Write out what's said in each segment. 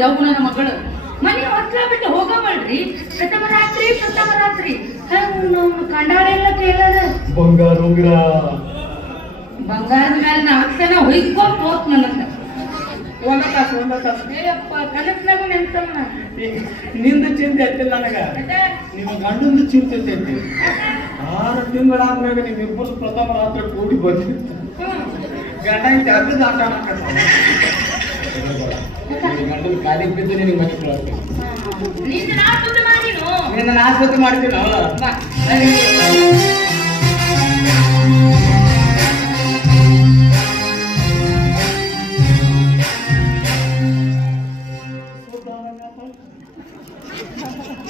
ದೌನ ನನ್ನ ಮಗಳು ಮನೆ ಹೊತ್ಲ ಬಿಟ್ಟು ಹೋಗಬೇಡ್ರಿ. ಪ್ರಥಮ ರಾತ್ರಿ ಕಂಡಾಡೆಲ್ಲ ಕೇಳದ ಬಂಗಾರ ಉಂಗ್ರ ಬಂಗಾರದ ಮೇಲೆ ನಾಲ್ಕನ ಹೊಯ್ಕೊಂಡು ಹೋತ್ ನನಗ ಒಂದ ತಾಸು ಏಯಪ್ಪ ಕನಸ್ನಾಗ ನೆನ್ಸಮ್ಮ ನಿಂದು ಚಿಂತೆ ಐತಿಲ್ಲ ನನಗ ನಿಮ್ಮ ಗಂಡಂದು ಚಿಂತೆ ಐತಿ. 6 ತಿಂಗಳಾದ್ಮ್ಯಾಗ ನಿಮ್ಮಿಬ್ಬರು ಪ್ರಥಮ ರಾತ್ರಿ ಕೂಡಿ ಬಂದಿತ್ತು. ಗಂಡ ಐತಿ ಅಗ್ಗದ ಆಟ ಆಡಕತ್ತ ಗಂಡನ ಕಾಲಿಗೆ ಬಿದ್ದು ನಿನಗೆ ಮನೆ ಕೊಡ್ತೀನಿ. ನಿನ್ನ ಆಸ್ಪತ್ರೆ ಮಾಡ್ತೀನಿ.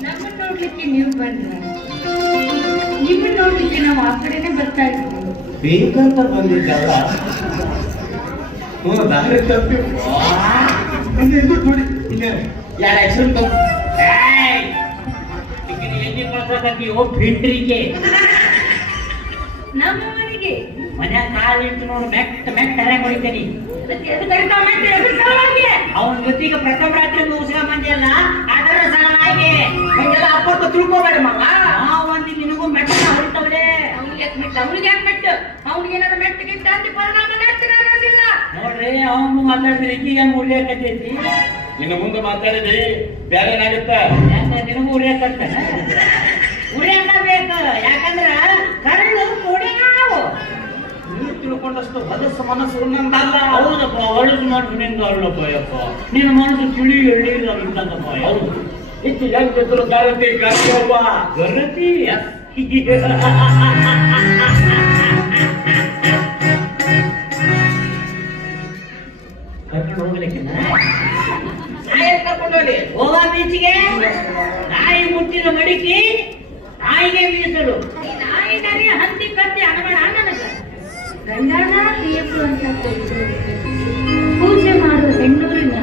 ನಮ್ಮನ್ನ ನೋಡ್ಲಿಕ್ಕೆ ನೀವು ಬಂದ್ರ ನಿಮ್ಮನ್ನ ನೋಡ್ಲಿಕ್ಕೆ ನಾವು ಆ ಕಡೆನೆ ಬರ್ತಾ ಇದ್ದೀವಿ. ಬೇಕಂತ ಬಂದಿದ್ದಲ್ಲ ದಾರಿ ತಪ್ಪಿ ನೋಡಿ ಯಾರ ಹೆಸರು ಭಿಂಡ್ರಿಗೆ ನಮ್ಮ ಮನೆಗೆ ಮನ್ಯಾಗ ಕಾಲಿಟ್ಟು ನೋಡು ಮೆಟ್ಟ ಹರ್ಯಾಗ ಹೊಡಿತೇನಿ. ಅವನ ಜೊತೆಗೆ ಪ್ರಥಮ ರಾತ್ರಿ ಮುಗಿಸ್ಕೊಂಡ್ ಬಂದಿಲ್ಲ ಅದರ ಸಲುವಾಗಿ ಹಂಗೆಲ್ಲ ಅಪ್ಪಟ್ಟು ತಿಳ್ಕೋಬೇಡ ಮಗ. ಒಂದು ನಿನಗೂ ಮೆಟ್ಟ ಹೊಡಿತವಳೆ. ಅವ್ನಿಗೆ ಯಾಕೆ ಮೆಟ್ಟು ಅವ್ನಿಗೆ ಏನಾದ್ರು ಮೆಟ್ಟಿಗೆ ಜಾತಿ ಪರಿಣಾಮ ನೆಟ್ಟಿರೋದಿಲ್ಲ ನೋಡ್ರಿ. ಅವನು ಮಾತಾಡಿದ್ರೆ ಈಗೀಗ ಉಳಿಯಕತ್ತೈತಿ. ಇನ್ನು ಮುಂದೆ ಮಾತಾಡಿದ್ರಿ ಬೇರೆ ಏನಾಗುತ್ತ ನಿನಗೂ ಉಳಿಯಕತ್ತ ಉಳಿಯಕ ಬೇಕು. ಯಾಕಂದ್ರ ಕರಳು ನೋಡಿ ನಾವು ನೀರು ತಿಳ್ಕೊಂಡಷ್ಟು ಹೊಲಸು ಮನಸ್ಸು ನಂದಲ್ಲ. ಹೌದಪ್ಪ. ಒಳಗೆ ಮಾಡಿ ನಿಂದ ಅಲ್ಲಪ್ಪ ಯಪ್ಪ. ನಿನ್ನ ಮನಸ್ಸು ತಿಳಿ ಎಳ್ಳಿ ಇದ್ದಂಗಪ್ಪ. ಹೌದು. ಹೆಚ್ಚು ಹೆಂಗಿದ್ರು ಗರತಿ ಗರ್ವ ಗರತಿ ಕರ್ಕೊಂಡು ಹೋಗ್ಲಿಕ್ಕೆ ಕರ್ಕೊಂಡು ಹೋಗಿ ಹೋಗ ಬೀಚಿಗೆ ನಾಯಿ ಮುಟ್ಟಿನ ಮಡಿಕೆ ನಾಯಿಗೆ ಮೀಸಲು. ನಾಯಿ ನರಿ ಹಂದಿ ಕತ್ತಿ ಅನಬೇಡ ನನಗ. ಗಂಡನ ದೇವರು ಅಂತ ಪೂಜೆ ಮಾಡುವ ಹೆಣ್ಣೂರಿನ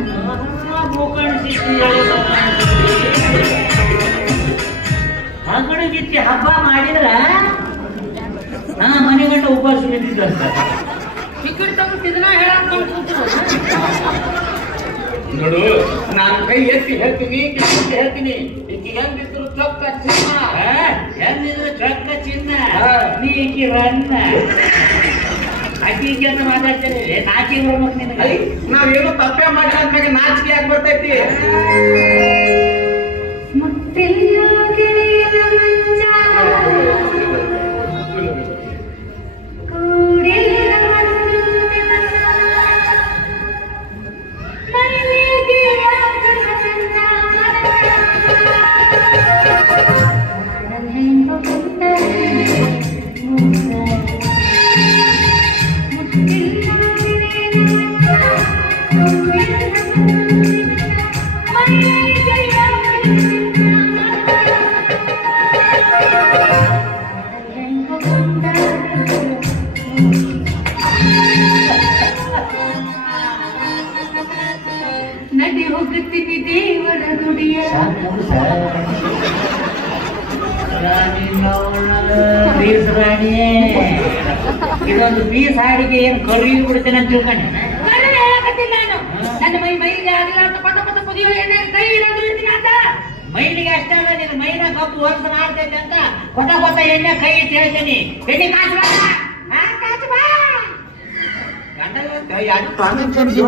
ಹಗಡು ಗಿತ್ತಿ ಹಬ್ಬ ಮಾಡಿದ್ರ ಮನೆ ಗಂಟ ಉಪವಾಸ ನಿಂತಿದ್ದಂತ ಚಿಕ್ಕಡಿ ತಗೊಂಡಿದ್ದನ ಹೇಳಂತ ನೋಡು. ನಾನು ಕೈ ಎತ್ತಿ ಹೇಳ್ತೀನಿ ಹೇಳ್ತೀನಿ. ಈಗ ಹೆಂಗಿದ್ರು ಚೊಕ್ಕ ಚಿನ್ನ ಹೆಂಗಿದ್ರು ಚೊಕ್ಕ ಚಿನ್ನ ನೀಕಿ ರನ್ನ ಅಕ್ಕಿ ಅಂತ ಮಾತಾಡ್ತೇನೆ. ನಾಚಿ ಬರ್ಬೇಕು ನಿನಗೆ. ನಾವೇನೋ ತಪ್ಪೆ ಮಾಡಿ ಆದ್ಮೇಲೆ ನಾಚಿಕೆ ಆಗಿ ಬರ್ತೈತಿ. ನಡಿ ಹೋಗುತ್ತೀವಿ ದೇವರ ಗುಡಿಯ ಇದೊಂದು ಬೀಸ್ ಹಾಡಿಗೆ ಏನು ಕರಿ ಬಿಡ್ತೇನೆ ಅಂತ ತಿಳ್ಕೊಂಡೆ. ನಾನು ನನ್ನ ಮೈಗೆ ಆಗಿಲ್ಲ ಅಂತ ಪಟ ಪಟ ಕುದಿಯೋ ಎಣ್ಣೆ ಕೈ ಇರೋದ್ರಿಂದ ಅಂತ ಮೈಲಿಗೆ ಅಷ್ಟೇ ಅಲ್ಲ ನಿನ್ನ ಮೈನ ಕಪ್ಪು ವರ್ಷ ಮಾಡ್ತೈತೆ ಅಂತ ಹೊತ್ತ ಎಣ್ಣೆ ಕೈ ಇಟ್ಟು ಹೇಳ್ತೇನೆ. ಎಣ್ಣೆ ಕಾಸು ಗಂಡ